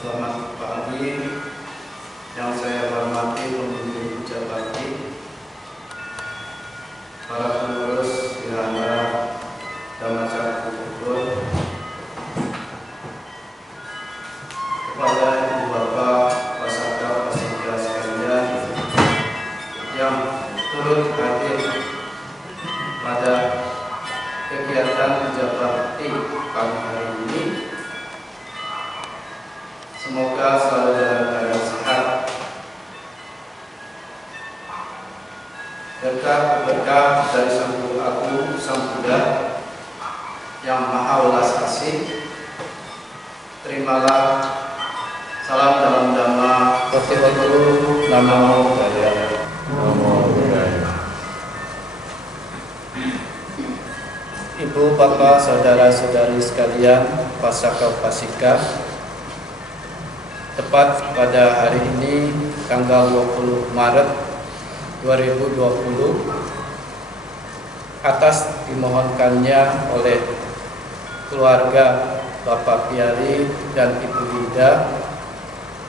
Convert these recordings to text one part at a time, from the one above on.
Selamat pagi yang saya hormati pemimpin Jabati, para pengurus Wihara Dhammacaku Bogor, kepada ibu bapak pasaka pasika sekalian yang turut hadir pada kegiatan Jabati pagi hari ini. Semoga selalu dalam keadaan sehat, berkah dari Sang Guru Agung, Sang Buddha yang Maha Welas Asih. Terimalah salam dalam Dhamma Guru Namo Buddhaya. Ibu, bapak, saudara-saudari sekalian, pasaka pasika, tepat pada hari ini tanggal 20 Maret 2020 atas dimohonkannya oleh keluarga Bapak Piari dan Ibu Lida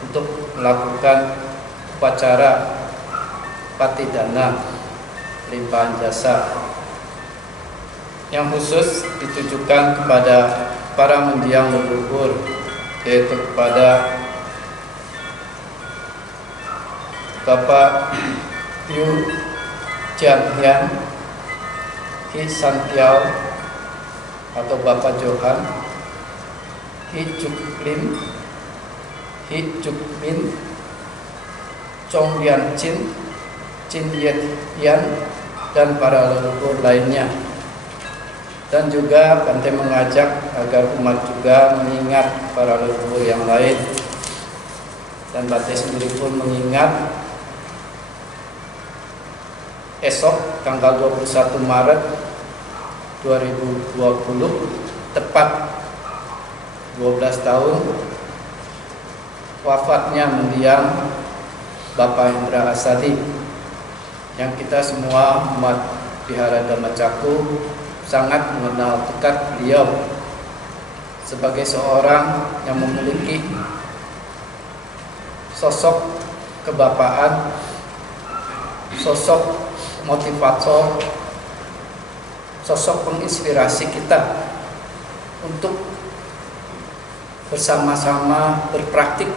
untuk melakukan upacara patidana limpahan jasa yang khusus ditujukan kepada para mendiang leluhur, yaitu kepada Bapak Yu Jian Hian, Hi San Tiao atau Bapak Johan, Hi Juk Lim, Hi Juk Min, Chong Lian Chin, Chin Yet Yan, dan para leluhur lainnya. Dan juga Bante mengajak agar umat juga mengingat para leluhur yang lain. Dan Bante sendiri pun mengingat esok tanggal 21 Maret 2020 tepat 12 tahun wafatnya mendiang Bapak Indra Asadi, yang kita semua umat Wihara Dhammacaku sangat mengenal dekat beliau sebagai seorang yang memiliki sosok kebapaan, sosok motivator, sosok penginspirasi kita untuk bersama-sama berpraktik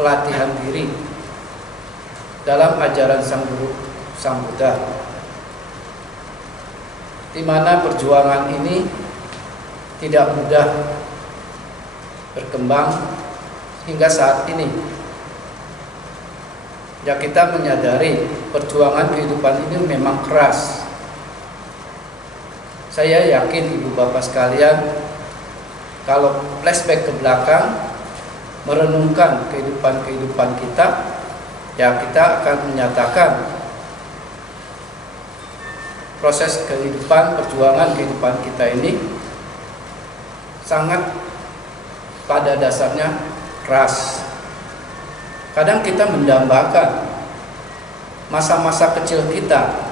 pelatihan diri dalam ajaran Sang Guru Sang Buddha, di mana perjuangan ini tidak mudah berkembang hingga saat ini. Ya, kita menyadari perjuangan kehidupan ini memang keras. Saya yakin ibu bapak sekalian, kalau flashback ke belakang, merenungkan kehidupan kita, ya kita akan menyatakan proses kehidupan, perjuangan kehidupan kita ini sangat pada dasarnya keras. Kadang kita mendambakan masa-masa kecil kita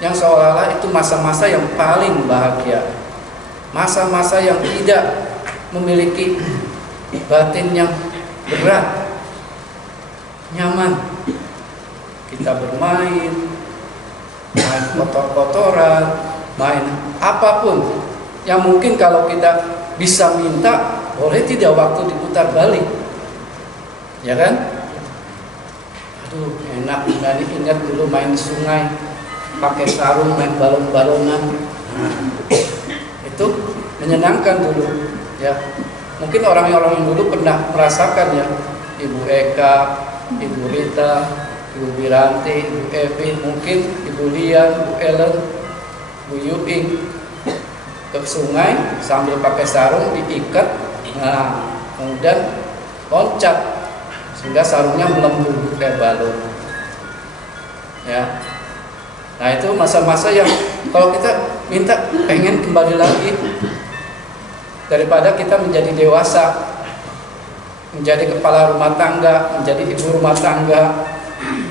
yang seolah-olah itu masa-masa yang paling bahagia, masa-masa yang tidak memiliki batin yang berat, nyaman. Kita bermain, main kotor-kotoran, main apapun yang mungkin kalau kita bisa minta, boleh tidak waktu diputar balik. Ya kan? Aduh, enak. Dari ingat dulu main di sungai, pakai sarung, main balon-balonan. Itu menyenangkan dulu. Ya, mungkin orang-orang yang dulu pernah merasakan, ya. Ibu Eka, Ibu Rita, Ibu Wiranti, Ibu Evi, mungkin Ibu Lian, Ibu Ellen, Ibu Yuing ke sungai sambil pakai sarung diikat. Nah, kemudian loncat sehingga sarungnya melembut kayak balon. Ya. Nah, itu masa-masa yang kalau kita minta pengen kembali lagi, daripada kita menjadi dewasa, menjadi kepala rumah tangga, menjadi ibu rumah tangga.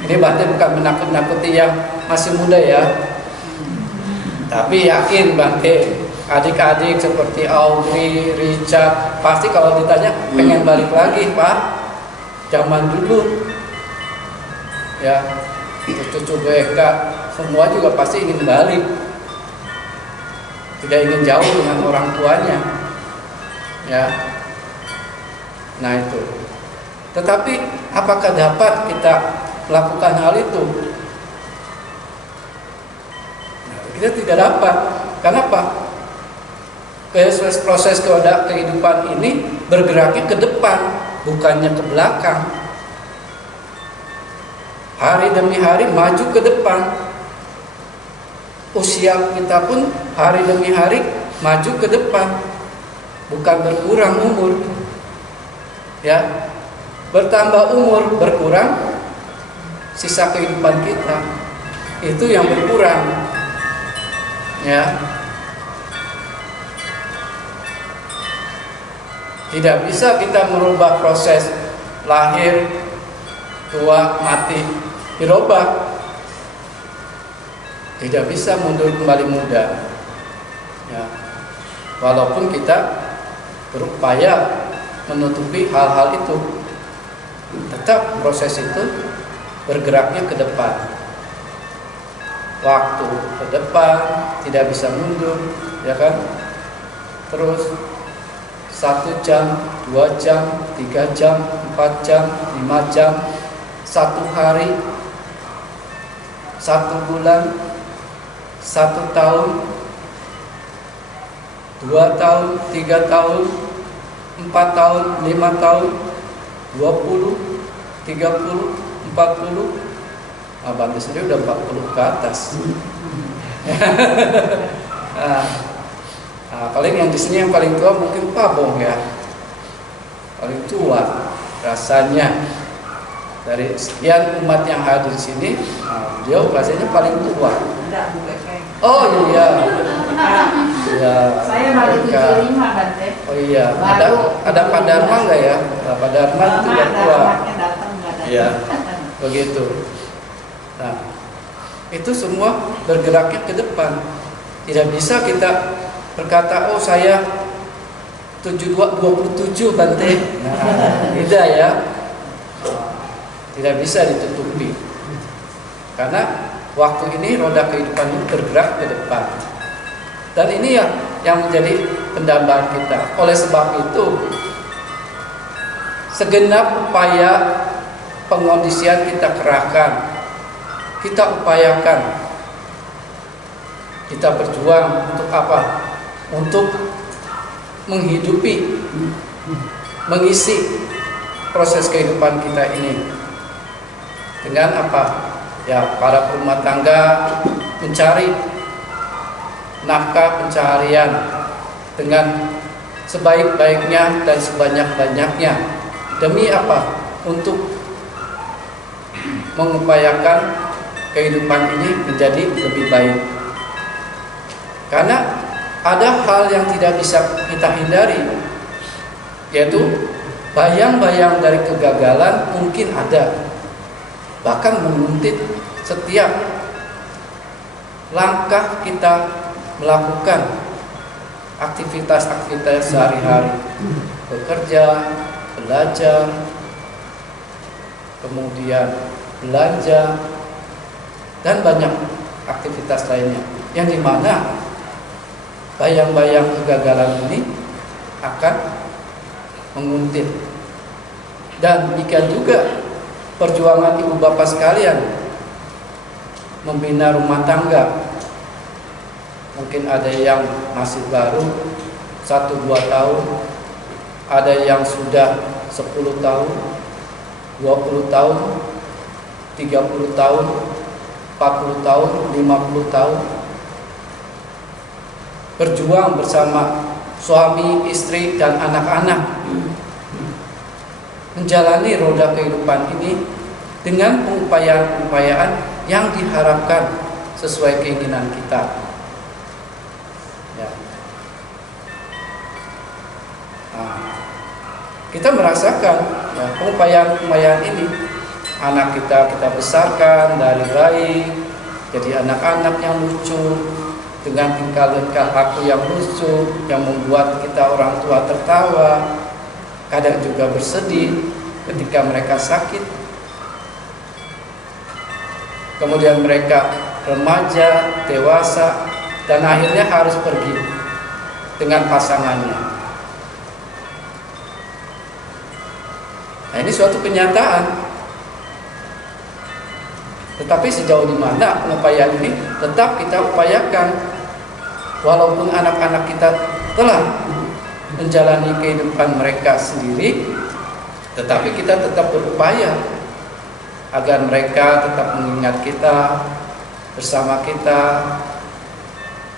Ini berarti bukan menakut-nakuti yang masih muda, ya. Tapi yakin Bante, adik-adik seperti Audrey, Richard, pasti kalau ditanya pengen balik lagi Pak, zaman dulu ya, cucu BK semua juga pasti ingin balik, tidak ingin jauh dengan orang tuanya ya. Nah itu, tetapi apakah dapat kita melakukan hal itu? Nah, kita tidak dapat. Kenapa? Proses kehidupan ini bergeraknya ke depan, bukannya ke belakang. Hari demi hari maju ke depan. Usia kita pun hari demi hari maju ke depan, bukan berkurang umur. Ya, bertambah umur, berkurang sisa kehidupan kita. Itu yang berkurang. Ya. Tidak bisa kita merubah proses lahir, tua, mati, dirubah. Tidak bisa mundur kembali muda. Ya. Walaupun kita berupaya menutupi hal-hal itu, tetap proses itu bergeraknya ke depan. Waktu ke depan, tidak bisa mundur, ya kan? Terus 1 jam, 2 jam, 3 jam, 4 jam, 5 jam, 1 hari, 1 bulan, 1 tahun, 2 tahun, 3 tahun, 4 tahun, 5 tahun, 20, 30, 40. Abang sendiri udah 40 ke atas. Nah, paling yang di sini yang paling tua mungkin Pak Bong ya, paling tua rasanya dari sekian umat yang hadir di sini. Nah, beliau rasanya paling tua. Oh iya, iya. Saya baru 75 Bante. Oh iya, ada Pak Dharma nggak ya? Nah, Pak Dharma itu juga tua. Iya, begitu. Nah, itu semua bergeraknya ke depan. Tidak bisa kita berkata, oh saya 27 Bante. Nah, tidak ya. Tidak bisa ditutupi. Karena waktu ini roda kehidupan ini bergerak ke depan. Dan ini yang menjadi pendambaan kita. Oleh sebab itu, segenap upaya pengondisian kita kerahkan, kita upayakan, kita berjuang untuk apa? Untuk menghidupi, mengisi proses kehidupan kita ini. Dengan apa? Ya, para rumah tangga mencari nafkah pencaharian dengan sebaik-baiknya dan sebanyak-banyaknya. Demi apa? Untuk mengupayakan kehidupan ini menjadi lebih baik. Karena ada hal yang tidak bisa kita hindari, yaitu bayang-bayang dari kegagalan mungkin ada, bahkan menguntit setiap langkah kita melakukan aktivitas-aktivitas sehari-hari, bekerja, belajar, kemudian belanja, dan banyak aktivitas lainnya, yang dimana bayang-bayang kegagalan ini akan menguntit. Dan demikian juga perjuangan ibu bapak sekalian membina rumah tangga. Mungkin ada yang masih baru 1-2 tahun, ada yang sudah 10 tahun, 20 tahun, 30 tahun, 40 tahun, 50 tahun, berjuang bersama suami, istri, dan anak-anak, menjalani roda kehidupan ini dengan pengupayaan-pengupayaan yang diharapkan sesuai keinginan kita. Ya. Nah, kita merasakan ya, pengupayaan-pengupayaan ini. Anak kita besarkan dari bayi jadi anak-anak yang lucu, dengan tingkah laku yang lucu, yang membuat kita orang tua tertawa, kadang juga bersedih ketika mereka sakit. Kemudian mereka remaja, dewasa, dan akhirnya harus pergi dengan pasangannya. Nah, ini suatu kenyataan. Tetapi sejauh di mana pengupayaan ini tetap kita upayakan, walaupun anak-anak kita telah menjalani kehidupan mereka sendiri, tetapi kita tetap berupaya agar mereka tetap mengingat kita, bersama kita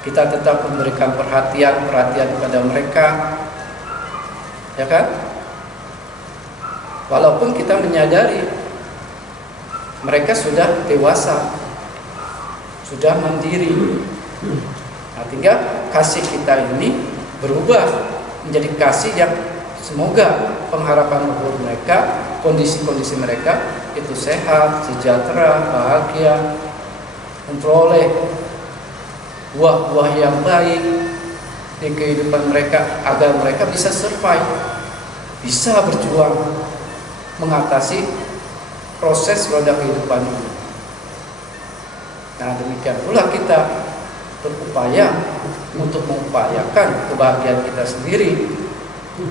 tetap memberikan perhatian kepada mereka, ya kan? Walaupun kita menyadari mereka sudah dewasa, sudah mandiri. Nah, tinggal kasih kita ini berubah menjadi kasih yang semoga pengharapan luhur mereka, kondisi-kondisi mereka itu sehat, sejahtera, bahagia, memperoleh buah-buah yang baik di kehidupan mereka, agar mereka bisa survive, bisa berjuang mengatasi proses roda kehidupan ini. Nah, demikian pula kita berupaya untuk mengupayakan kebahagiaan kita sendiri.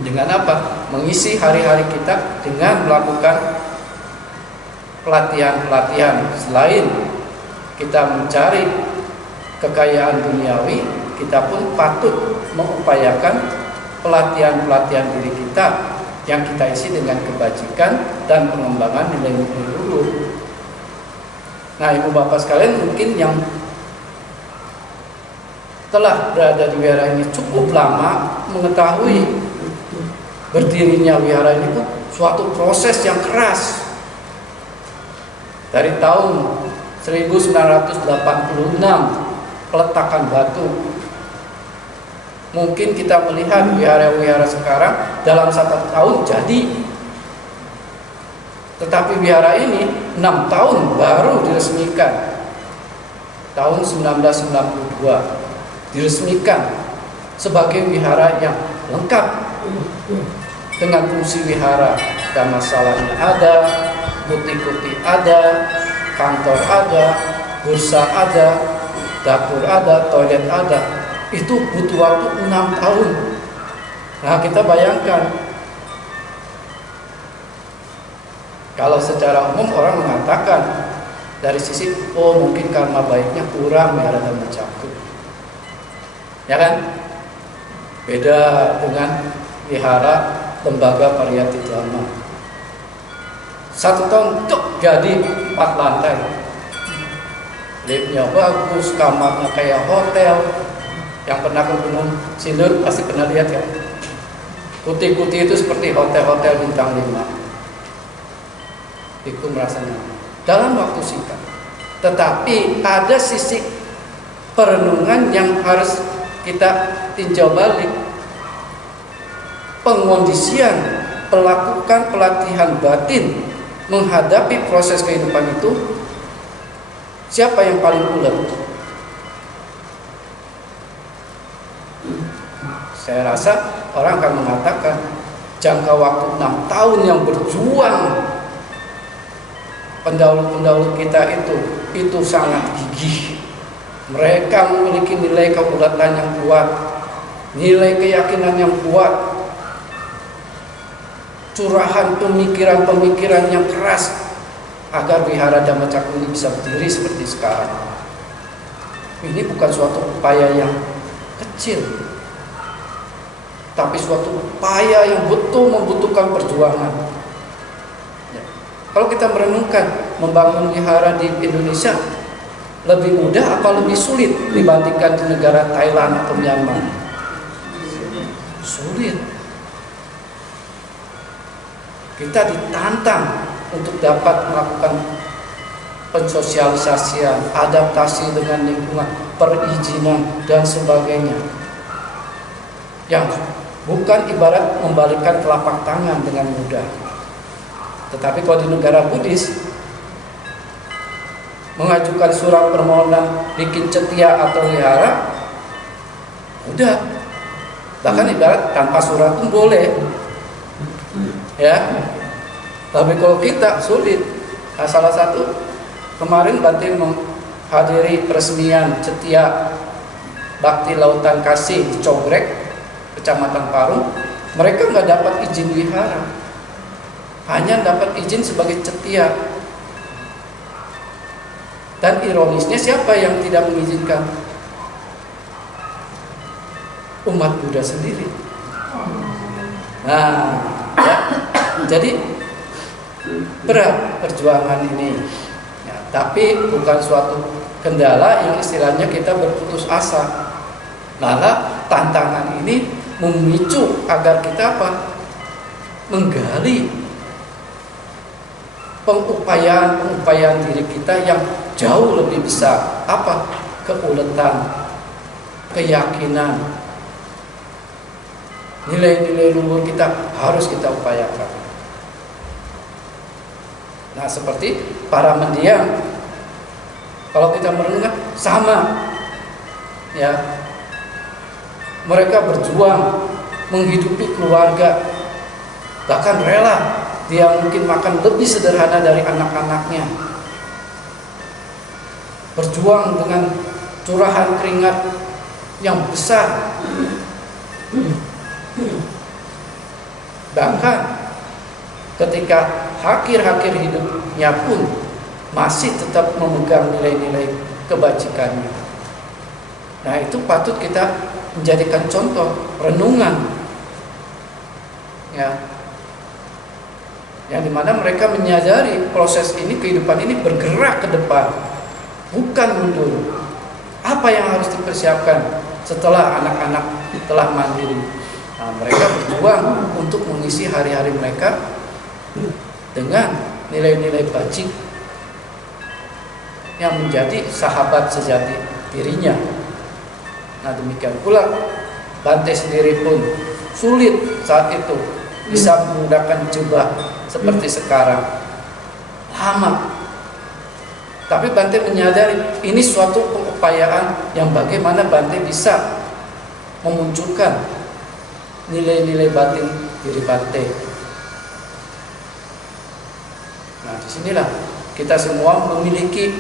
Dengan apa? Mengisi hari-hari kita dengan melakukan pelatihan-pelatihan. Selain kita mencari kekayaan duniawi, kita pun patut mengupayakan pelatihan-pelatihan diri kita yang kita isi dengan kebajikan dan pengembangan nilai-nilai luhur. Nah, ibu bapak sekalian, mungkin yang telah berada di wihara ini cukup lama mengetahui berdirinya wihara ini pun suatu proses yang keras. Dari tahun 1986 peletakan batu. Mungkin kita melihat wihara-wihara sekarang dalam 1 tahun jadi. Tetapi wihara ini 6 tahun baru diresmikan. Tahun 1992 diresmikan sebagai wihara yang lengkap dengan fungsi wihara. Dan masalahnya ada, kuti-kuti ada, kantor ada, bursa ada, dapur ada, toilet ada. Itu butuh waktu 6 tahun. Nah, kita bayangkan, kalau secara umum orang mengatakan dari sisi, oh mungkin karma baiknya kurang wihara Dhamma Cakku, ya kan? Beda dengan wihara lembaga Pariyati Dhamma. 1 tahun tuk jadi 4 lantai, liftnya bagus, kamarnya kayak hotel. Yang pernah ke Gunung Sindur pasti pernah lihat ya. Kuti-kuti itu seperti hotel-hotel bintang 5. Itu merasa nyaman dalam waktu singkat. Tetapi ada sisi perenungan yang harus kita tinjau balik. Pengondisian, melakukan pelatihan batin menghadapi proses kehidupan itu, siapa yang paling ulet? Saya rasa orang akan mengatakan jangka waktu 6 tahun yang berjuang pendahulu-pendahulu kita itu sangat gigih. Mereka memiliki nilai keulatan yang kuat, nilai keyakinan yang kuat, curahan pemikiran-pemikiran yang keras agar wihara Dhamma Cakku ini bisa berdiri seperti sekarang. Ini bukan suatu upaya yang kecil, tapi suatu upaya yang betul membutuhkan perjuangan. Ya. Kalau kita merenungkan membangun wihara di Indonesia lebih mudah apa lebih sulit dibandingkan di negara Thailand atau Myanmar? Sulit. Kita ditantang untuk dapat melakukan pensosialisasian, adaptasi dengan lingkungan, perizinan dan sebagainya. Yang bukan ibarat membalikkan telapak tangan dengan mudah. Tetapi kalau di negara Buddhis, mengajukan surat permohonan bikin cetia atau wihara Mudah. Bahkan ibarat tanpa surat pun boleh. Ya. Tapi kalau kita sulit. Nah, salah satu kemarin Bante menghadiri peresmian Cetia Bakti Lautan Kasih di Cogrek, Kecamatan Parung. Mereka nggak dapat izin wihara, hanya dapat izin sebagai cetia. Dan ironisnya siapa yang tidak mengizinkan? Umat Buddha sendiri. Nah, ya. Jadi berat perjuangan ini, ya, tapi bukan suatu kendala yang istilahnya kita berputus asa. Malah tantangan ini memicu agar kita apa? Menggali pengupayaan diri kita yang jauh lebih besar. Apa? Keuletan, keyakinan, nilai-nilai luhur kita harus kita upayakan. Nah, seperti para mendiang, kalau kita merenungkan sama, ya, mereka berjuang menghidupi keluarga, bahkan rela dia mungkin makan lebih sederhana dari anak-anaknya, berjuang dengan curahan keringat yang besar. Bahkan ketika akhir-akhir hidupnya pun masih tetap memegang nilai-nilai kebajikannya. Nah, itu patut kita menjadikan contoh renungan, ya, yang dimana mereka menyadari proses ini, kehidupan ini bergerak ke depan, bukan mundur. Apa yang harus dipersiapkan setelah anak-anak telah mandiri? Nah, mereka berjuang untuk mengisi hari-hari mereka dengan nilai-nilai bajik yang menjadi sahabat sejati dirinya. Nah, demikian pula Bante sendiri pun sulit saat itu bisa menggunakan jubah seperti sekarang, lama. Tapi Bante menyadari ini suatu pengupayaan yang bagaimana Bante bisa memunculkan nilai-nilai batin diri Bante. Nah, disinilah kita semua memiliki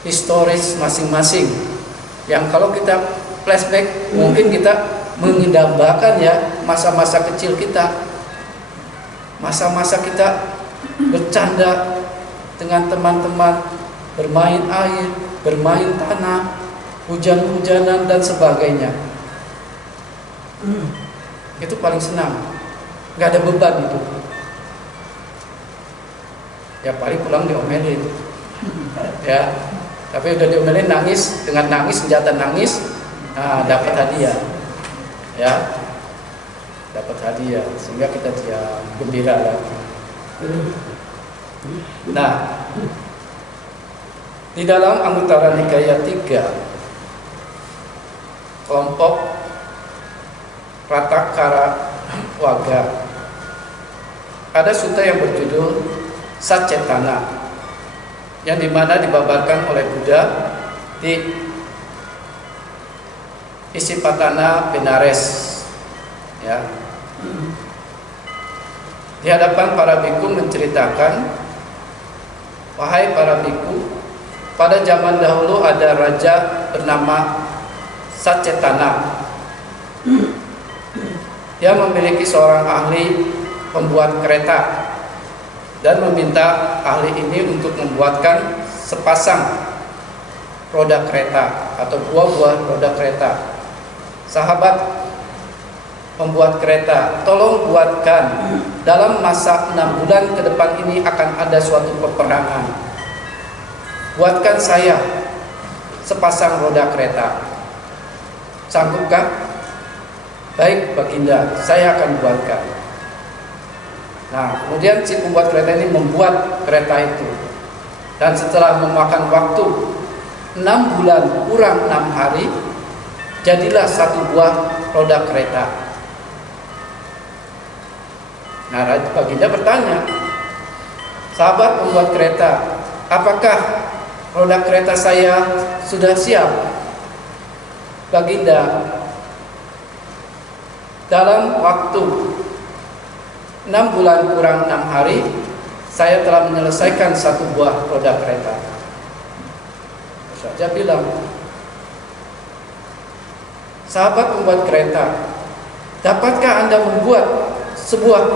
historis masing-masing. Yang kalau kita flashback, mungkin kita mengidambakan ya masa-masa kecil kita, masa-masa kita bercanda dengan teman-teman, bermain air, bermain tanah, hujan-hujanan dan sebagainya. Itu paling senang, nggak ada beban itu. Ya paling pulang diomelin, ya. Tapi udah diomelin nangis, dengan nangis, senjata nangis, nah dapat hadiah, ya, dapat hadiah, sehingga kita dia gembira lagi. Nah, di dalam Anguttara Nikaya 3, kelompok Ratakara Waga, ada sutta yang berjudul Satcetana, yang dimana dibabarkan oleh Buddha di Isipatana Benares, ya. Di hadapan para biku menceritakan, wahai para biku, pada zaman dahulu ada raja bernama Satcetana. Dia memiliki seorang ahli pembuat kereta dan meminta ahli ini untuk membuatkan sepasang roda kereta atau buah-buah roda kereta. Sahabat pembuat kereta, tolong buatkan, dalam masa 6 bulan ke depan ini akan ada suatu peperangan. Buatkan saya sepasang roda kereta. Sanggupkah? Baik Baginda, saya akan buatkan. Nah, kemudian si pembuat kereta ini membuat kereta itu. Dan setelah memakan waktu 6 bulan kurang 6 hari, jadilah satu buah roda kereta. Nah, Baginda bertanya, sahabat pembuat kereta, apakah roda kereta saya sudah siap? Baginda, dalam waktu 6 bulan kurang 6 hari, saya telah menyelesaikan 1 buah roda kereta. Raja bilang, sahabat pembuat kereta, dapatkah Anda membuat sebuah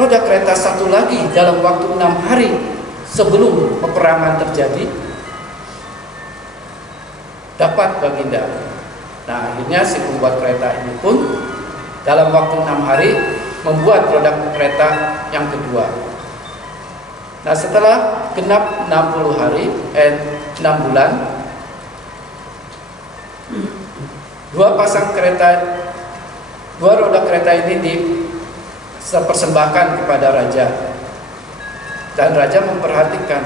roda kereta satu lagi dalam waktu 6 hari sebelum peperangan terjadi? Dapat, Baginda. Nah, akhirnya si pembuat kereta ini pun dalam waktu 6 hari membuat roda kereta yang kedua. Nah, setelah genap 60 hari, 6 bulan, 2 roda kereta ini dipersembahkan kepada raja. Dan raja memperhatikan,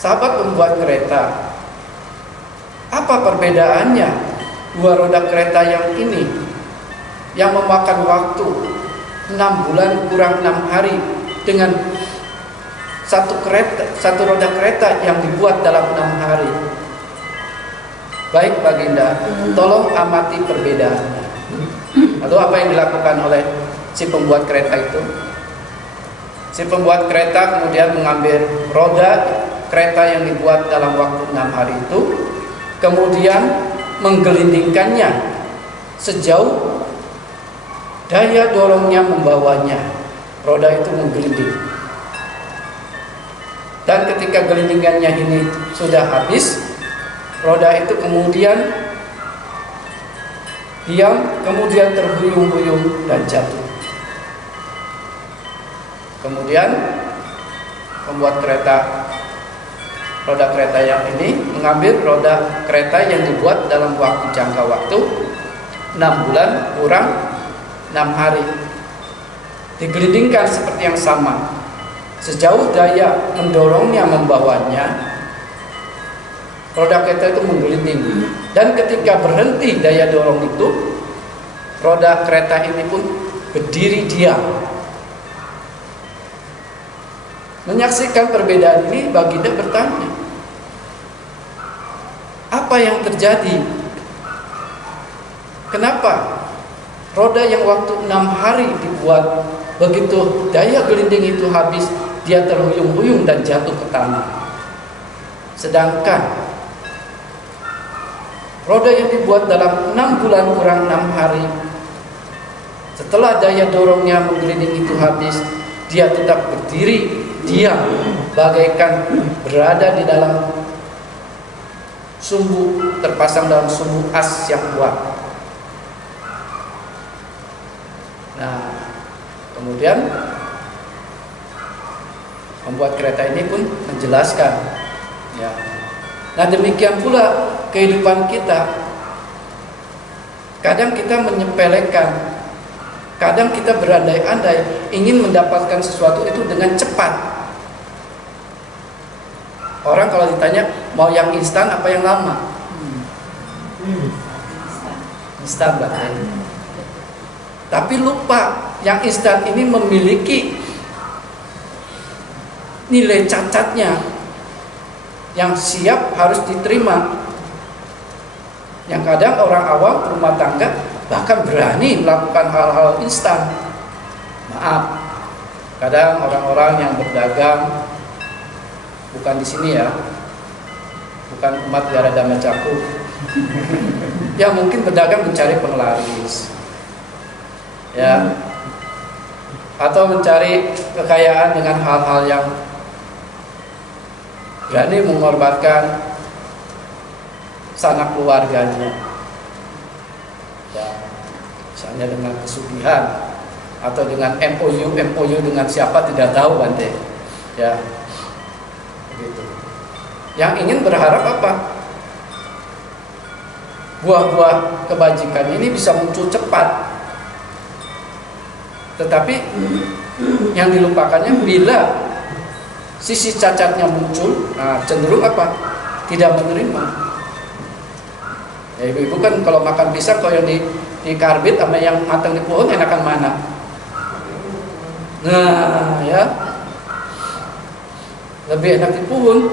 sahabat pembuat kereta, apa perbedaannya 2 roda kereta yang ini yang memakan waktu 6 bulan kurang 6 hari dengan satu roda kereta yang dibuat dalam 6 hari? Baik, Baginda, tolong amati perbedaannya. Lalu apa yang dilakukan oleh si pembuat kereta itu? Si pembuat kereta kemudian mengambil roda kereta yang dibuat dalam waktu 6 hari itu, kemudian menggelindingkannya sejauh daya dorongnya membawanya. Roda itu menggelinding. Dan ketika gelindingannya ini sudah habis, roda itu kemudian diam, kemudian terhuyung-huyung dan jatuh. Kemudian pembuat roda kereta yang ini mengambil roda kereta yang dibuat dalam jangka waktu 6 bulan kurang 6 hari, digelindingkan seperti yang sama sejauh daya mendorongnya membawanya. Roda kereta itu menggelinding, dan ketika berhenti daya dorong itu, roda kereta ini pun berdiri diam. Menyaksikan perbedaan ini, Baginda bertanya, apa yang terjadi? Kenapa roda yang waktu 6 hari dibuat, begitu daya gelinding itu habis, dia terhuyung-huyung dan jatuh ke tanah? Sedangkan roda yang dibuat dalam 6 bulan kurang 6 hari, setelah daya dorongnya menggelinding itu habis, dia tetap berdiri diam, bagaikan berada di dalam sumbu, terpasang dalam sumbu as yang kuat. Nah, kemudian membuat kereta ini pun menjelaskan, ya. Nah, demikian pula kehidupan kita. Kadang kita menyepelekan, kadang kita berandai-andai ingin mendapatkan sesuatu itu dengan cepat. Orang kalau ditanya mau yang instan apa yang lama? Instan, Mbak. Tapi lupa yang instan ini memiliki nilai cacatnya yang siap harus diterima. Yang kadang orang awam rumah tangga bahkan berani melakukan hal-hal instan. Maaf, kadang orang-orang yang berdagang, bukan di sini ya, bukan umat Biara Dhamma Caku, ya mungkin berdagang mencari penglaris, ya, atau mencari kekayaan dengan hal-hal yang berani mengorbankan sanak keluarganya, ya, misalnya dengan kesugihan atau dengan MOU dengan siapa tidak tahu, Bante, ya. Gitu. Yang ingin berharap apa? Buah-buah kebajikan ini bisa muncul cepat. Tetapi yang dilupakannya bila sisi cacatnya muncul, nah cenderung apa? Tidak menerima. Ya, ibu-ibu kan kalau makan pisang, kalau yang di karbit sama yang matang di pohon enakan mana? Nah, ya. Lebih enak di pohon,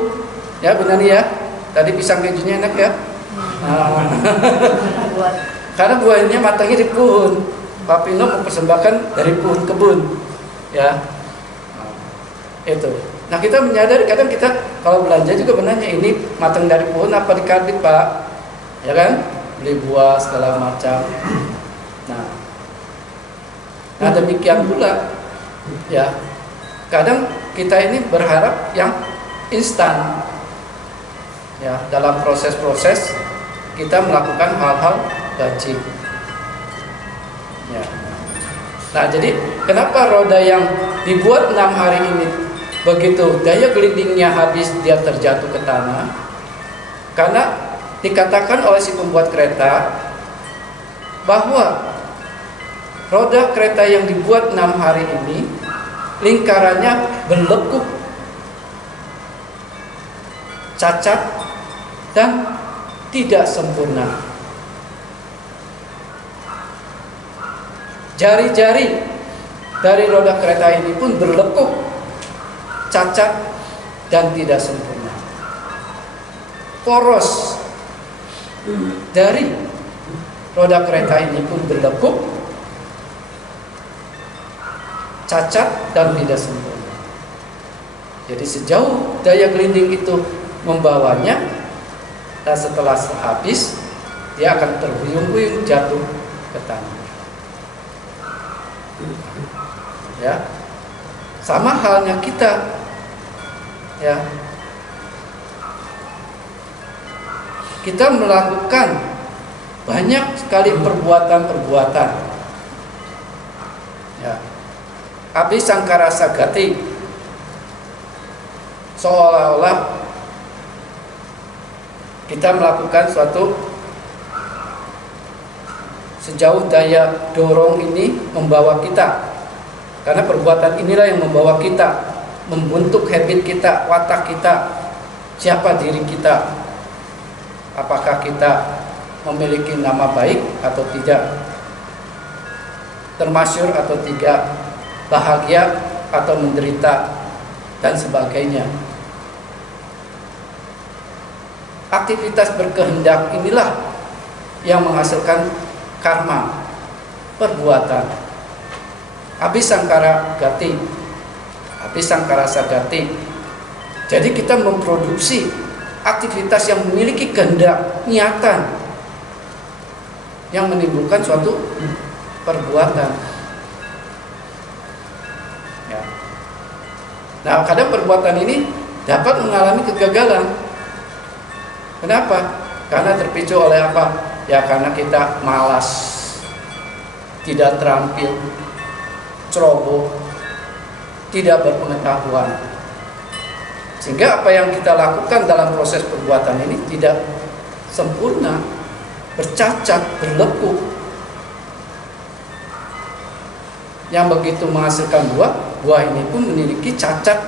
ya benar ya. Tadi pisang kejunya enak ya. Nah, karena buahnya matangnya di pohon. Pak Pino mempersembahkan dari pohon kebun, ya. Nah, itu. Nah, kita menyadari kadang kita kalau belanja juga benarnya ini matang dari pohon apa di karbit, Pak? Ya kan? Beli buah segala macam. Nah demikian pula, ya. Kadang kita ini berharap yang instan. Ya, dalam proses-proses kita melakukan hal-hal wajib. Ya. Nah, jadi kenapa roda yang dibuat 6 hari ini begitu daya gelindingnya habis dia terjatuh ke tanah? Karena dikatakan oleh si pembuat kereta bahwa roda kereta yang dibuat 6 hari ini lingkarannya berlekuk, cacat, dan tidak sempurna. Jari-jari dari roda kereta ini pun berlekuk, cacat, dan tidak sempurna. Poros dari roda kereta ini pun berlekuk, cacat, dan tidak sempurna. Jadi sejauh daya gelinding itu membawanya, dan setelah habis dia akan terhuyung-huyung jatuh ke tanah. Ya, sama halnya kita, ya, kita melakukan banyak sekali perbuatan-perbuatan, ya, abdi sangkara sagati, seolah-olah kita melakukan suatu sejauh daya dorong ini membawa kita. Karena perbuatan inilah yang membawa kita, membentuk habit kita, watak kita, siapa diri kita. Apakah kita memiliki nama baik atau tidak, termasyhur atau tidak, bahagia atau menderita, dan sebagainya. Aktivitas berkehendak inilah yang menghasilkan karma, perbuatan. Abhisangkara gati, Abhisangkara sagati. Jadi kita memproduksi aktivitas yang memiliki kehendak, niatan, yang menimbulkan suatu perbuatan. Ya. Nah, kadang perbuatan ini dapat mengalami kegagalan. Kenapa? Karena terpicu oleh apa? Ya karena kita malas, tidak terampil, ceroboh, tidak berpengetahuan. Sehingga apa yang kita lakukan dalam proses perbuatan ini tidak sempurna, bercacat, berlekuk. Yang begitu menghasilkan buah, buah ini pun memiliki cacat,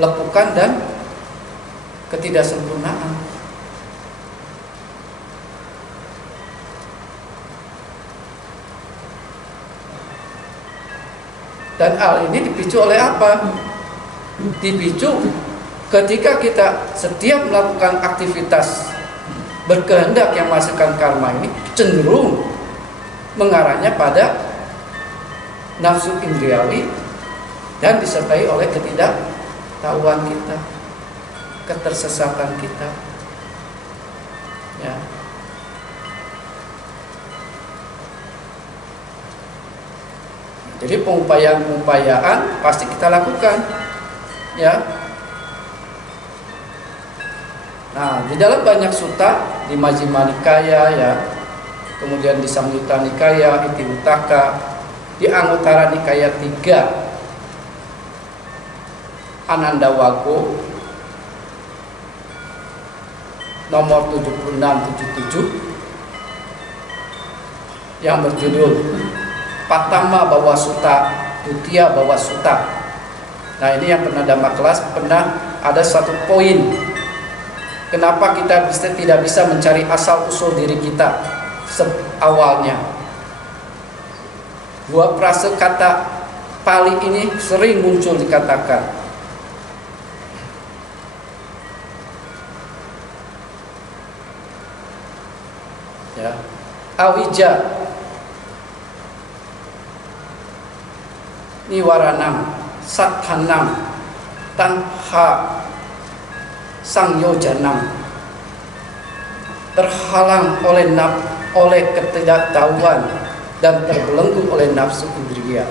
lekukan, dan ketidaksempurnaan. Dan hal ini dipicu oleh apa? Dipicu ketika kita setiap melakukan aktivitas berkehendak yang menghasilkan karma ini cenderung mengarahnya pada nafsu indriawi dan disertai oleh ketidaktahuan kita, ketersesatan kita. Ya. Jadi pengupayaan pasti kita lakukan, ya. Nah, di dalam banyak sutta, di Majjhima Nikaya, ya, kemudian di Samyutta Nikaya, Itiwutaka, di Anuttara Nikaya 3, Anandawago, nomor 7677, yang berjudul Patama Bawa Sutta, Dutiya Bawa Sutta. Nah, ini yang pernah Dhamma kelas pernah ada satu poin. Kenapa kita tidak bisa mencari asal usul diri kita awalnya? Dua frase kata Pali ini sering muncul dikatakan. Ya. Awija niwaranam sathanam tanha sangyojanam, terhalang oleh ketidaktahuan dan terbelenggu oleh nafsu indriya,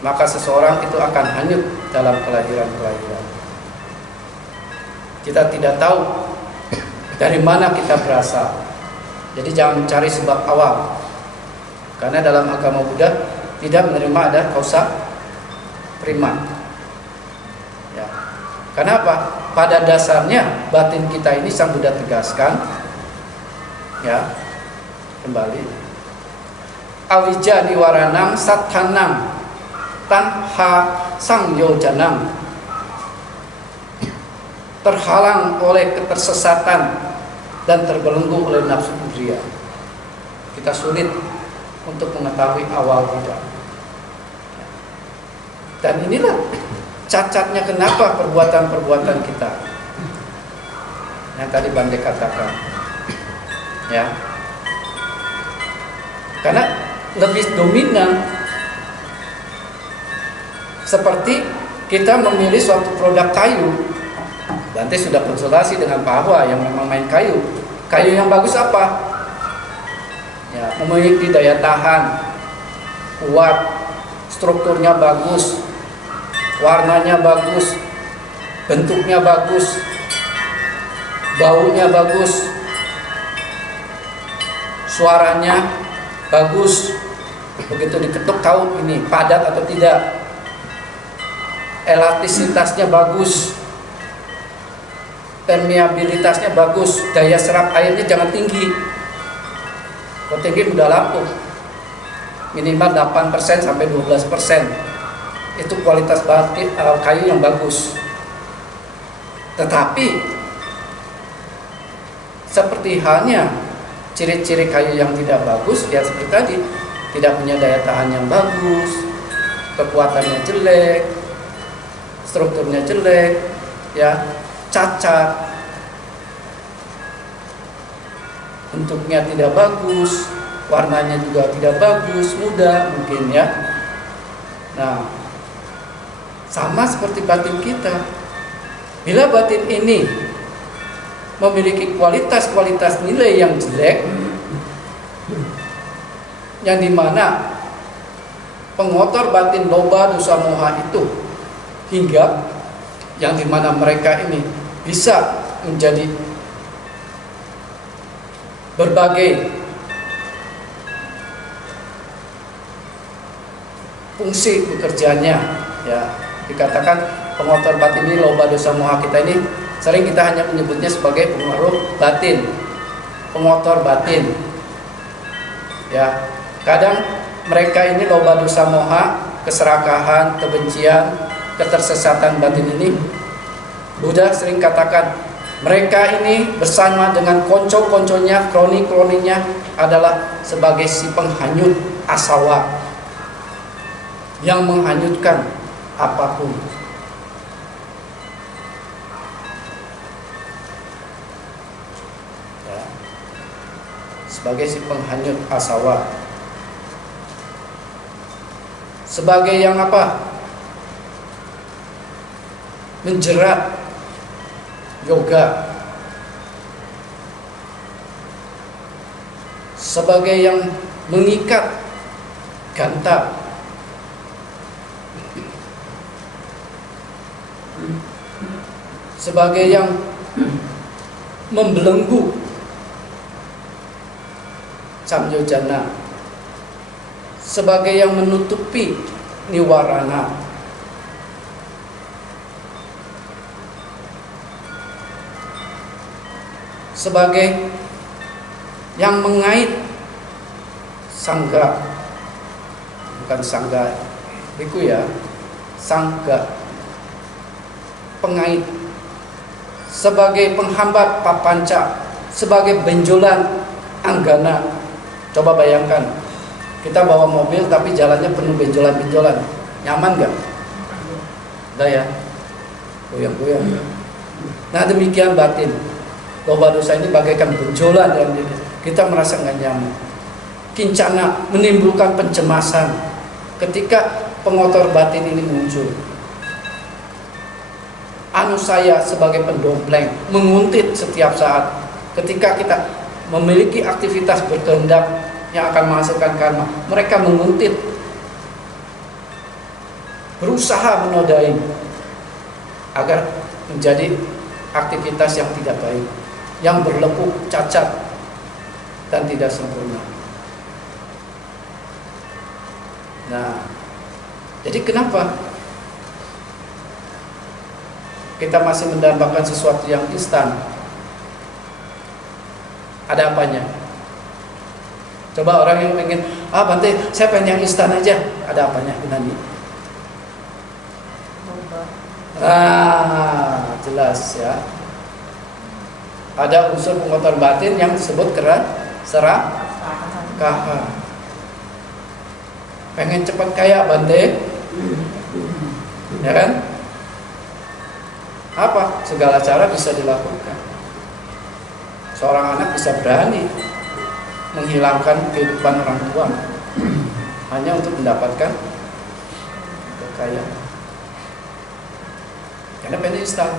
maka seseorang itu akan hanyut dalam kelahiran-kelahiran. Kita tidak tahu dari mana kita berasal. Jadi jangan mencari sebab awal. Karena dalam agama Buddha tidak menerima ada kausa prima. Ya. Kenapa? Pada dasarnya batin kita ini Sang Buddha tegaskan. Ya. Kembali. Awija niwaranam sattanam tanha sangyojanam, terhalang oleh ketersesatan dan terbelenggu oleh nafsu indriya. Kita sulit untuk mengetahui awal kita. Dan inilah cacatnya kenapa perbuatan-perbuatan kita yang tadi Bante katakan. Ya. Karena lebih dominan, seperti kita memilih suatu produk kayu. Bante sudah konsultasi dengan Pak Ahwa yang memang main kayu. Kayu yang bagus apa? Ya, memiliki daya tahan, kuat, strukturnya bagus, warnanya bagus, bentuknya bagus, baunya bagus, suaranya bagus. Begitu diketuk tahu ini padat atau tidak. Elastisitasnya bagus, permeabilitasnya bagus, daya serap airnya jangan tinggi. Kalau tinggi udah lapuk. Minimal 8% sampai 12%. Itu kualitas kayu yang bagus. Tetapi seperti halnya ciri-ciri kayu yang tidak bagus, ya seperti tadi, tidak punya daya tahan yang bagus, kekuatannya jelek, strukturnya jelek, ya, cacat, bentuknya tidak bagus, warnanya juga tidak bagus, muda mungkin ya. Nah, sama seperti batin kita. Bila batin ini memiliki kualitas-kualitas nilai yang jelek, yang dimana pengotor batin loba dosa moha itu, hingga yang dimana mereka ini bisa menjadi berbagai fungsi bekerjanya, ya. Dikatakan pengotor batin ini loba dosa moha kita ini sering kita hanya menyebutnya sebagai pengaruh batin, pengotor batin, ya. Kadang mereka ini loba dosa moha, keserakahan, kebencian, ketersesatan batin ini, Buddha sering katakan mereka ini bersama dengan konco-konconya, kroni-kroninya adalah sebagai si penghanyut asawa yang menghanyutkan apapun. Ya. Sebagai si penghanyut asawa, sebagai yang apa? Menjerat yoga, sebagai yang mengikat ganta, sebagai yang membelenggu samyojana, sebagai yang menutupi niwarana, sebagai yang mengait sangga, bukan sangga biku ya, sangga pengait, sebagai penghambat papanca, sebagai benjolan anggana. Coba bayangkan, kita bawa mobil tapi jalannya penuh benjolan-benjolan, nyaman gak? Udah ya, goyang-goyang. Nah demikian batin. Loba dosa ini bagaikan benjolan dalam diri. kita merasa nggak nyaman. Kincana menimbulkan pencemasan ketika pengotor batin ini muncul. Anusaya sebagai pendompleng menguntit setiap saat ketika kita memiliki aktivitas berkehendak yang akan menghasilkan karma. Mereka menguntit, berusaha menodai agar menjadi aktivitas yang tidak baik, yang berlebuk, cacat, dan tidak sempurna. Nah, jadi kenapa kita masih mendambakan sesuatu yang instan? Ada apanya? Coba orang yang pengen, Bante, saya pengen yang instan aja. Ada apanya, Nani? Jelas ya. Ada unsur pengotor batin yang disebut serakah. Pengen cepat kaya, Bante, ya kan? Apa? Segala cara bisa dilakukan. Seorang anak bisa berani menghilangkan kehidupan orang tua hanya untuk mendapatkan kekayaan. Karena pengen instan.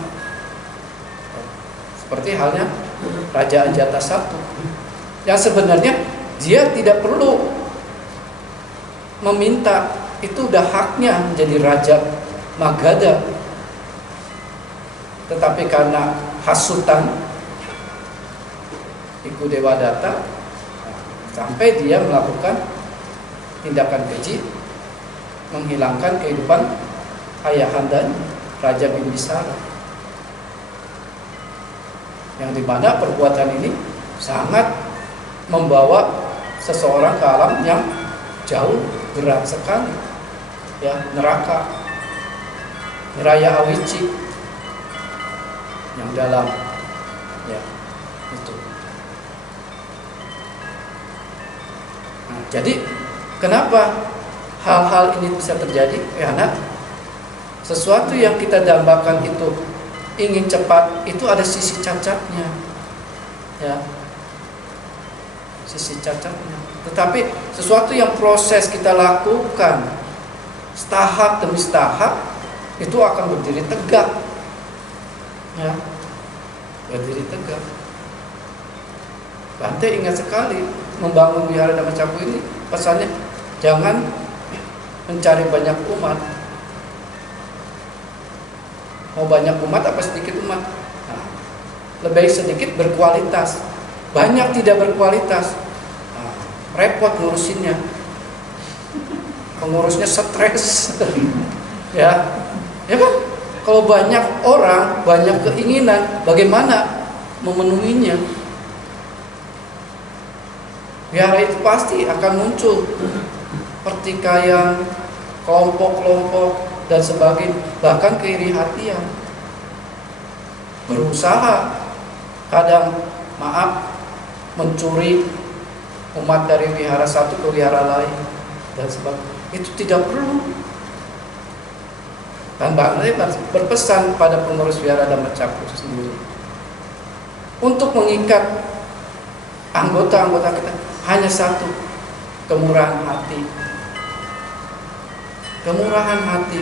Seperti halnya Raja Ajatasattu, yang sebenarnya dia tidak perlu meminta, itu udah haknya menjadi Raja Magadha. Tetapi karena hasutan Iku Dewadatta, sampai dia melakukan tindakan keji, menghilangkan kehidupan ayahanda Raja Bimbisara, yang dimana perbuatan ini sangat membawa seseorang ke alam yang jauh berat sekali, ya, neraka, neraya awici yang dalam, ya, itu. Nah, jadi kenapa hal-hal ini bisa terjadi? Karena sesuatu yang kita dambakan itu ingin cepat, itu ada sisi cacatnya, ya, sisi cacatnya. Tetapi sesuatu yang proses kita lakukan setahap demi setahap, itu akan berdiri tegak, ya, berdiri tegak. Bante ingat sekali membangun Wihara Dhammacakku ini, pesannya jangan mencari banyak umat. Mau banyak umat apa sedikit umat? Nah, lebih sedikit berkualitas, banyak tidak berkualitas. Nah, repot ngurusinnya, pengurusnya stres, ya kan? Kalau banyak orang, banyak keinginan, bagaimana memenuhinya? Wihara itu pasti akan muncul pertikaian, kelompok-kelompok dan sebagainya, bahkan keiri hatian, berusaha kadang mencuri umat dari wihara satu ke wihara lain dan sebagainya. Itu tidak perlu. Dan Bante berpesan pada pengurus Wihara Dhammacakku sendiri untuk mengikat anggota-anggota kita hanya satu, kemurahan hati. Kemurahan hati,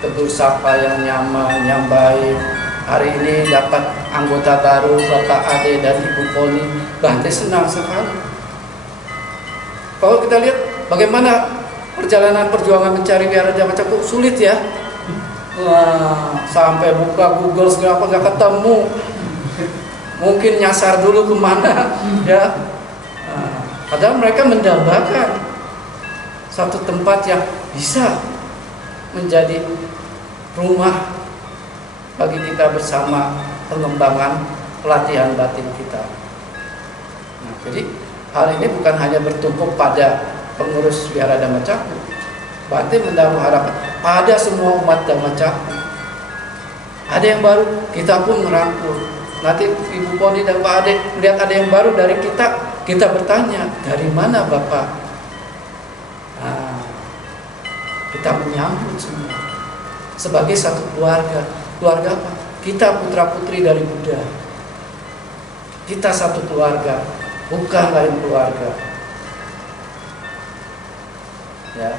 tegur sapa yang nyaman, yang baik. Hari ini dapat anggota baru, Bapak Ade dan Ibu Poni. Bante senang sekali. Kalau kita lihat bagaimana perjalanan perjuangan mencari Wihara Dhammacakku, sulit ya. Wah, sampai buka Google segala apa nggak ketemu. Mungkin nyasar dulu kemana, ya. Padahal mereka mendambakan satu tempat yang bisa menjadi rumah bagi kita bersama pengembangan pelatihan batin kita. Nah, jadi hal ini bukan hanya bertumpuk pada pengurus Wihara Dhammacakku. Bante menaruh harapan pada semua umat Dhammacakku. Ada yang baru, kita pun merangkul. Nanti Ibu Poni dan Pak Ade melihat ada yang baru dari kita bertanya, dari mana Bapak? Nah, kita menyambut semua sebagai satu keluarga. Keluarga apa? Kita putra putri dari Buddha. Kita satu keluarga, bukan lain keluarga. Ya.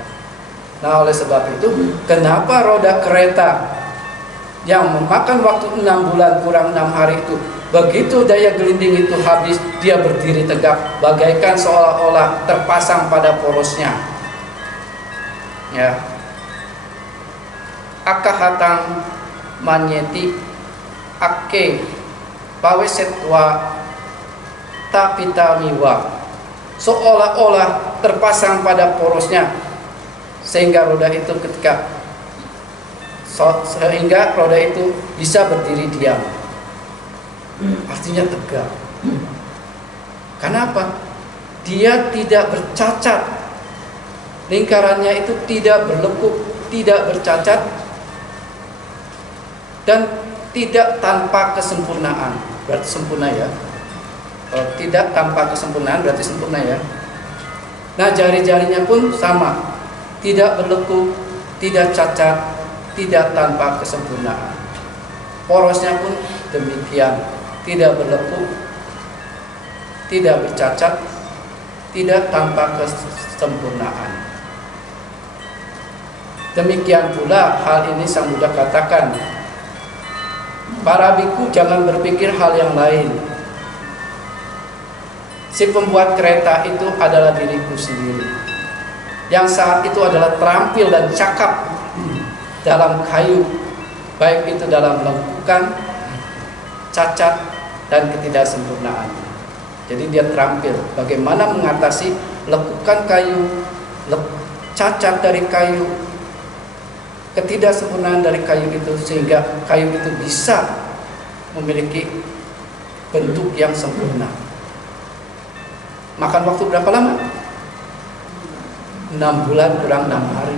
Nah, oleh sebab itu, kenapa roda kereta yang memakan waktu 6 bulan kurang 6 hari itu, begitu daya gelinding itu habis, dia berdiri tegak bagaikan seolah-olah terpasang pada porosnya. Ya. Akahatang manyeti ake pawesetwa tapitamiwa, seolah-olah terpasang pada porosnya, sehingga roda itu bisa berdiri diam. Artinya tegak. Kenapa? Dia tidak bercacat. Lingkarannya itu tidak berlekuk, tidak bercacat, dan tidak tanpa kesempurnaan. Berarti sempurna ya. Kalau tidak tanpa kesempurnaan berarti sempurna ya. Nah, jari-jarinya pun sama, tidak berlekuk, tidak cacat, tidak tanpa kesempurnaan. Porosnya pun demikian, tidak berlekuk, tidak bercacat, tidak tanpa kesempurnaan. Demikian pula hal ini Sang Buddha katakan, para biku jangan berpikir hal yang lain. Si pembuat kereta itu adalah diriku sendiri, yang saat itu adalah terampil dan cakap dalam kayu, baik itu dalam lengkukan, cacat, dan ketidaksempurnaan. Jadi dia terampil bagaimana mengatasi lekukan kayu, cacat dari kayu, ketidaksempurnaan dari kayu itu, sehingga kayu itu bisa memiliki bentuk yang sempurna. Makan waktu berapa lama? 6 bulan kurang 6 hari.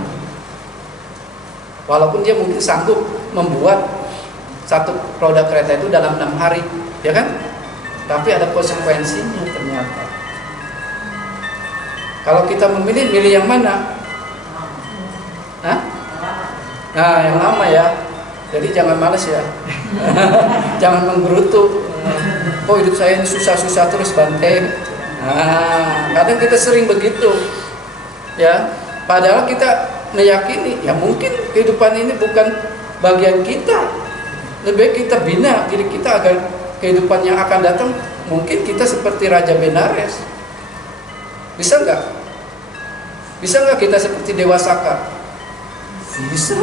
Walaupun dia mungkin sanggup membuat satu roda kereta itu dalam 6 hari, ya kan? Tapi ada konsekuensinya ternyata. Kalau kita milih yang mana? Hah? Nah, yang lama ya. Jadi jangan malas ya. Jangan menggerutu. Oh, hidup saya ini susah-susah terus Bante. Nah, kadang kita sering begitu. Ya, padahal kita meyakini ya mungkin kehidupan ini bukan bagian kita. Lebih baik kita bina diri kita agar kehidupan yang akan datang mungkin kita seperti Raja Benares. Bisa nggak? Bisa nggak kita seperti Dewa Saka? Bisa.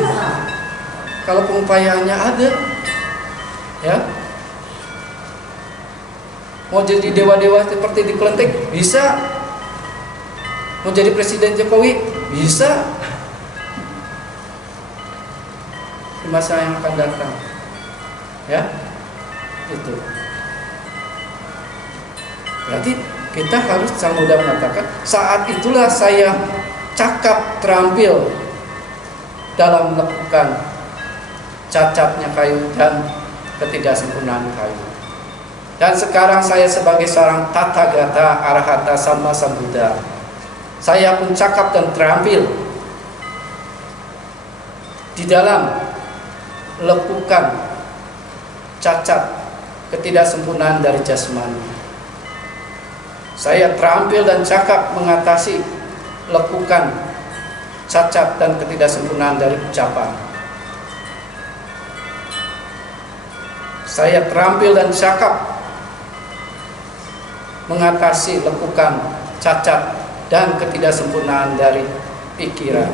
Kalau pengupayaannya ada, ya. Mau jadi dewa-dewa seperti di Kelenteng, bisa. Mau jadi Presiden Jokowi, bisa. Di masa yang akan datang, ya, itu. Berarti kita harus, Sang Buddha mengatakan, saat itulah saya cakap terampil dalam melakukan cacatnya kayu dan ketidaksempurnaan kayu. Dan sekarang saya sebagai seorang Tathagata Arahata Sama Sambuddha, saya pun cakap dan terampil di dalam lekukan cacat ketidaksempurnaan dari jasmani. Saya terampil dan cakap mengatasi lekukan cacat dan ketidaksempurnaan dari ucapan. Saya terampil dan cakap mengatasi lekukan cacat dan ketidaksempurnaan dari pikiran.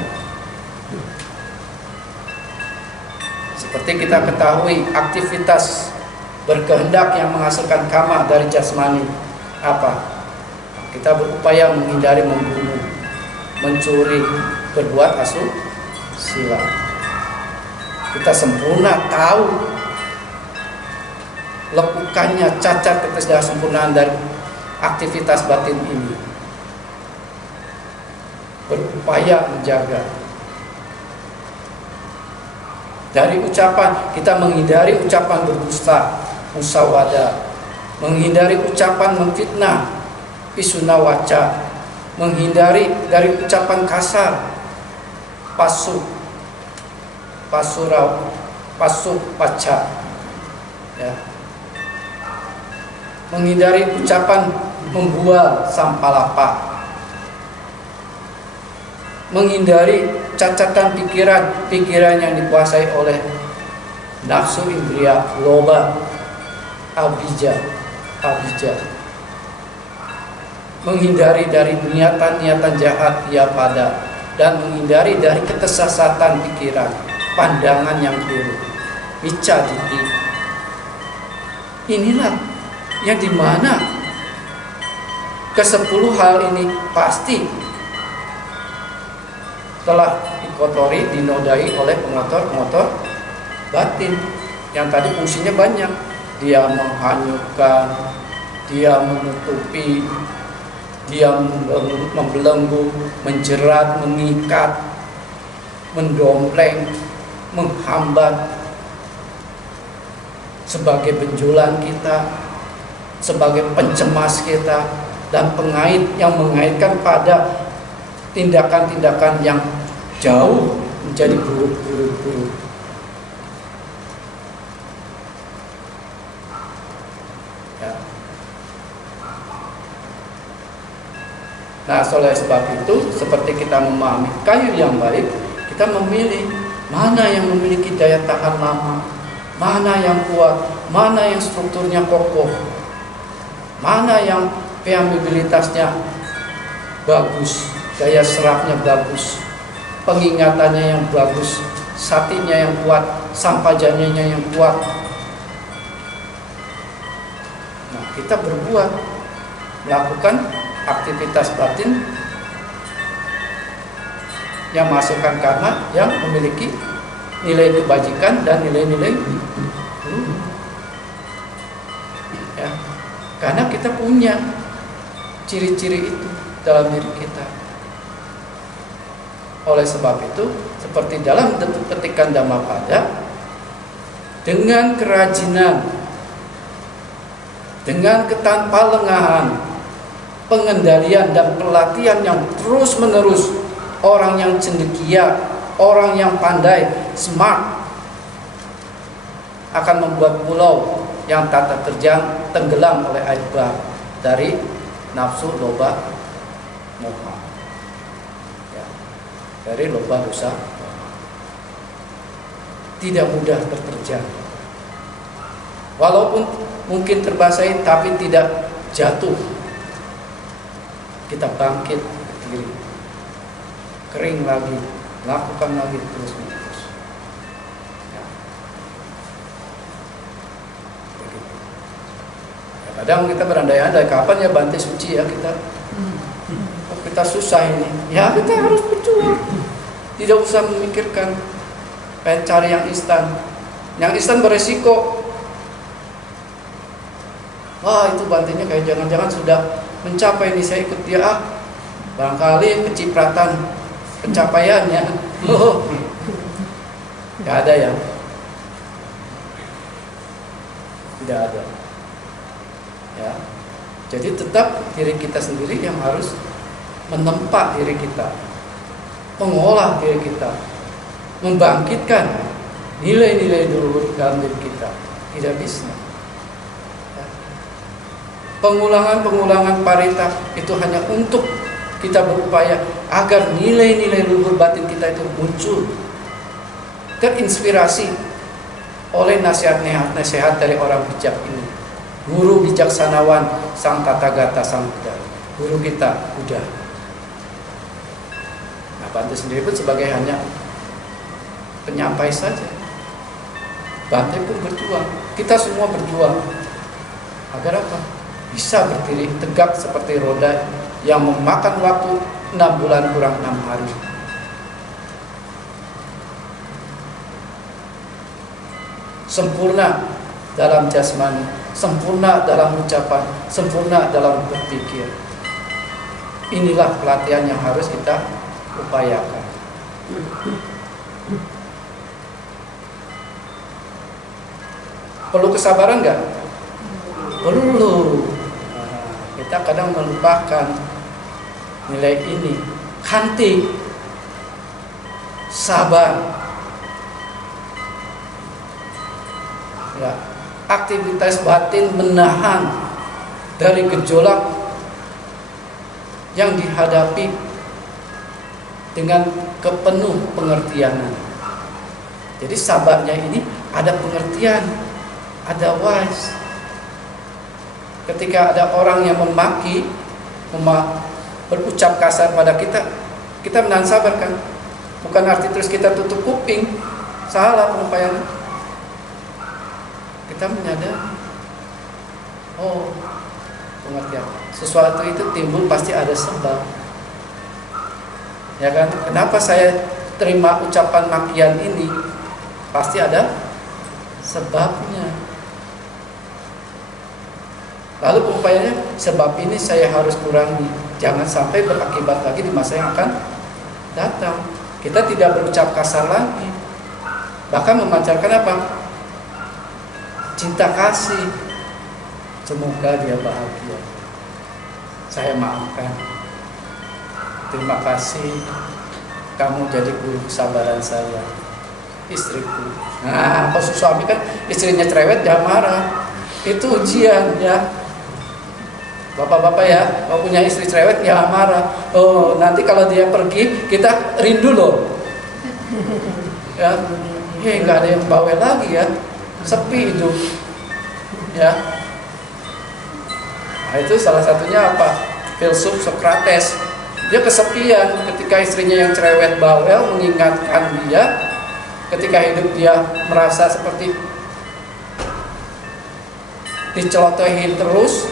Seperti kita ketahui, aktivitas berkehendak yang menghasilkan kama dari jasmani apa? Kita berupaya menghindari membunuh, mencuri, berbuat asusila. Kita sempurna tahu lekukannya cacat ketidaksempurnaan dari aktivitas batin ini, berupaya menjaga. Dari ucapan, kita menghindari ucapan berdusta, musawada, menghindari ucapan memfitnah, pisuna waca, menghindari dari ucapan kasar, pasuh paca, ya. menghindari ucapan membual sampalapa, menghindari cacatan pikiran yang dikuasai oleh nafsu indria, loba, abija, menghindari dari niatan jahat dia pada, dan menghindari dari kesesatan pikiran, pandangan yang keliru, mica diti. Inilah yang dimana ke-10 hal ini pasti telah dikotori, dinodai oleh pengotor-pengotor batin yang tadi fungsinya banyak. Dia menghanyutkan, dia menutupi, dia membelenggu, menjerat, mengikat, mendompleng, menghambat, sebagai benjolan kita, sebagai pencemas kita, dan pengait yang mengaitkan pada tindakan-tindakan yang jauh menjadi buruk. Ya. Nah, oleh sebab itu, seperti kita memahami kayu yang baik, kita memilih mana yang memiliki daya tahan lama, mana yang kuat, mana yang strukturnya kokoh, mana yang permeabilitasnya bagus, daya serapnya bagus, pengingatannya yang bagus, satinya yang kuat, sampajanyanya yang kuat. Nah, kita berbuat, melakukan aktivitas batin yang menghasilkan karma yang memiliki nilai kebajikan dan nilai-nilai ya, karena kita punya ciri-ciri itu dalam diri kita. Oleh sebab itu, seperti dalam petikan Dhammapada, dengan kerajinan, dengan ketanpa lengahan, pengendalian dan pelatihan yang terus-menerus, orang yang cendekia, orang yang pandai, smart, akan membuat pulau yang tak terjang tenggelam oleh air bah dari nafsu, loba, moha, ya, dari loba, dosa, tidak mudah terterjang. Walaupun mungkin terbasahi, tapi tidak jatuh. Kita bangkit diri, kering lagi, lakukan lagi terus-menerus. Ya. Ya, kadang kita berandai-andai kapan ya Bante suci ya kita. Oh, kita susah ini. Ya kita harus berjuang. Tidak usah memikirkan pengen cari yang instan. Yang instan beresiko. Wah, itu Bantenya kayak jangan-jangan sudah mencapai ini, saya ikut dia barangkali kecipratan pencapaiannya. Tidak ada ya, tidak ada ya. Jadi tetap diri kita sendiri yang harus menempa diri kita, mengolah diri kita, membangkitkan nilai-nilai dulu dalam diri kita. Tidak bisa ya. Pengulangan parita itu hanya untuk kita berupaya agar nilai-nilai luhur batin kita itu muncul, terinspirasi oleh nasihat-nasihat dari orang bijak ini, guru bijaksanawan Sang Tathagata Sang Buddha, guru kita Buddha. Nah, Bante sendiri pun sebagai hanya penyampai saja. Bante pun berjuang, kita semua berjuang agar apa? Bisa berdiri tegak seperti roda yang memakan waktu 6 bulan kurang 6 hari. Sempurna dalam jasmani, sempurna dalam ucapan, sempurna dalam berpikir. Inilah pelatihan yang harus kita upayakan. Perlu kesabaran enggak? Perlu. Kita kadang melupakan nilai ini. Khanti, sabar. Ya, aktivitas batin menahan dari gejolak yang dihadapi dengan kepenuh pengertianan. Jadi sabarnya ini ada pengertian, ada wise. Ketika ada orang yang memaki, berucap kasar pada kita, kita menahan sabar kan? Bukan arti terus kita tutup kuping. Salah penyampaian. Kita menyadari, oh, pengertian. Sesuatu itu timbul pasti ada sebab. Ya kan? Kenapa saya terima ucapan makian ini? Pasti ada sebabnya. Lalu upayanya, sebab ini saya harus kurangi. Jangan sampai berakibat lagi di masa yang akan datang. Kita tidak berucap kasar lagi. Bahkan memancarkan apa? Cinta kasih. Semoga dia bahagia. Saya maafkan. Terima kasih. Kamu jadi guru kesabaran saya. Istriku. Nah, kalau suami kan istrinya cerewet, jangan marah. Itu ujian ya. Bapak-bapak ya, kalau punya istri cerewet jangan marah. Oh, nanti kalau dia pergi kita rindu loh. Ya, nggak ada yang bawel lagi ya, sepi hidup. Ya, nah, itu salah satunya apa? Filsuf Sokrates. Dia kesepian ketika istrinya yang cerewet bawel mengingatkan dia. Ketika hidup dia merasa seperti dicelotehin terus,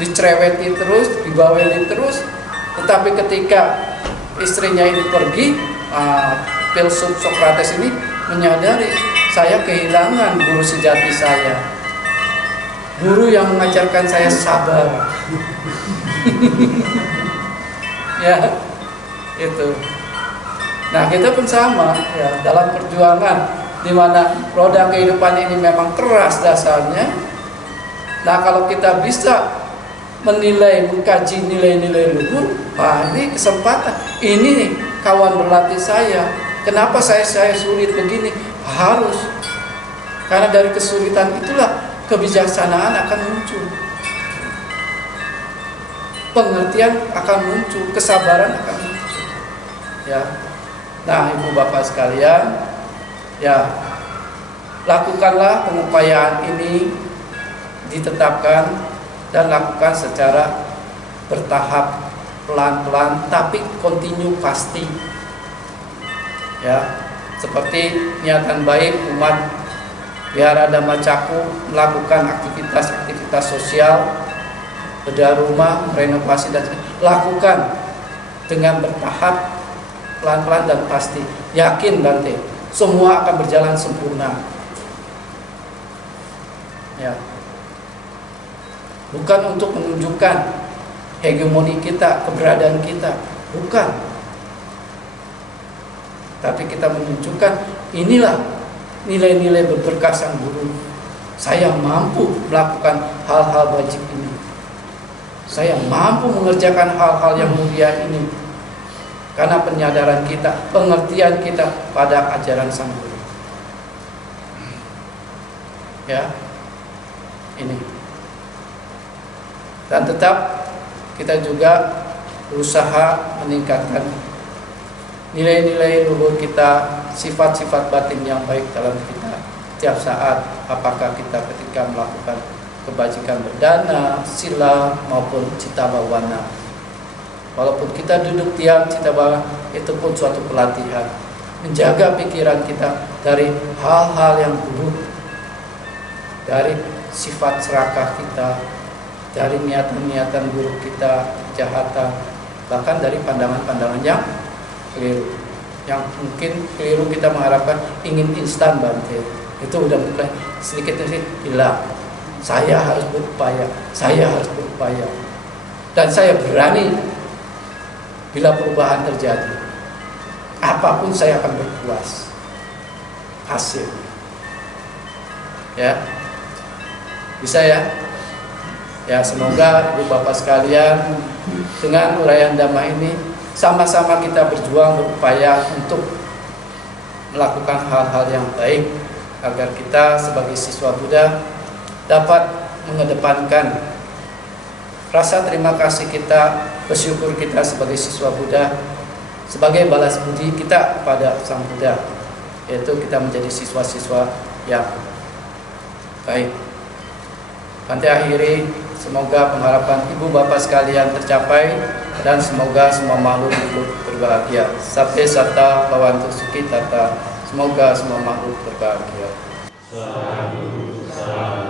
dicerewetin terus, dibawelin terus. Tetapi ketika istrinya ini pergi, filsuf Sokrates ini menyadari, saya kehilangan guru sejati saya, guru yang mengajarkan saya sabar. Ya, itu. Nah, kita pun sama ya, dalam perjuangan di mana roda kehidupan ini memang keras dasarnya. Nah, kalau kita bisa menilai, mengkaji nilai-nilai luhur, ini kesempatan. Ini nih kawan berlatih saya. Kenapa saya sulit begini? Harus. Karena dari kesulitan itulah kebijaksanaan akan muncul. Pengertian akan muncul, kesabaran akan muncul. Ya. Nah, ibu bapak sekalian, ya, lakukanlah pengupayaan ini, ditetapkan dan lakukan secara bertahap, pelan-pelan, tapi kontinu pasti. Ya, seperti niatan baik umat Wihara Dhamma Caku melakukan aktivitas sosial, bedah rumah, renovasi dan lakukan dengan bertahap, pelan-pelan dan pasti. Yakin Bante, semua akan berjalan sempurna. Ya. Bukan untuk menunjukkan hegemoni kita, keberadaan kita, bukan. Tapi kita menunjukkan inilah nilai-nilai berberkah sang guru. Saya mampu melakukan hal-hal wajib ini. Saya mampu mengerjakan hal-hal yang mulia ini. Karena penyadaran kita, pengertian kita pada ajaran sang guru. Ya, ini. Dan tetap kita juga berusaha meningkatkan nilai-nilai luhur kita, sifat-sifat batin yang baik dalam kita setiap saat. Apakah kita ketika melakukan kebajikan berdana, sila maupun cita bawana. Walaupun kita duduk diam, cita bawana, itu pun suatu pelatihan. Menjaga pikiran kita dari hal-hal yang buruk, dari sifat serakah kita, dari niatan-niatan buruk kita, kejahatan, bahkan dari pandangan-pandangan yang keliru. Yang mungkin keliru kita mengharapkan ingin instan Bante. Itu udah mulai sedikit-sedikit hilang. Saya harus berupaya, saya harus berupaya. Dan saya berani bila perubahan terjadi, apapun saya akan berpuas hasil. Ya, bisa ya. Ya, semoga ibu bapak sekalian dengan uraian Dhamma ini sama-sama kita berjuang, berupaya untuk melakukan hal-hal yang baik agar kita sebagai siswa Buddha dapat mengedepankan rasa terima kasih kita, bersyukur kita sebagai siswa Buddha, sebagai balas budi kita pada Sang Buddha, yaitu kita menjadi siswa-siswa yang baik. Bante akhiri, semoga pengharapan ibu bapak sekalian tercapai dan semoga semua makhluk hidup berbahagia. Sabbe satta bhavantu sukhitata. Semoga semua makhluk berbahagia. Sadhu, sadhu.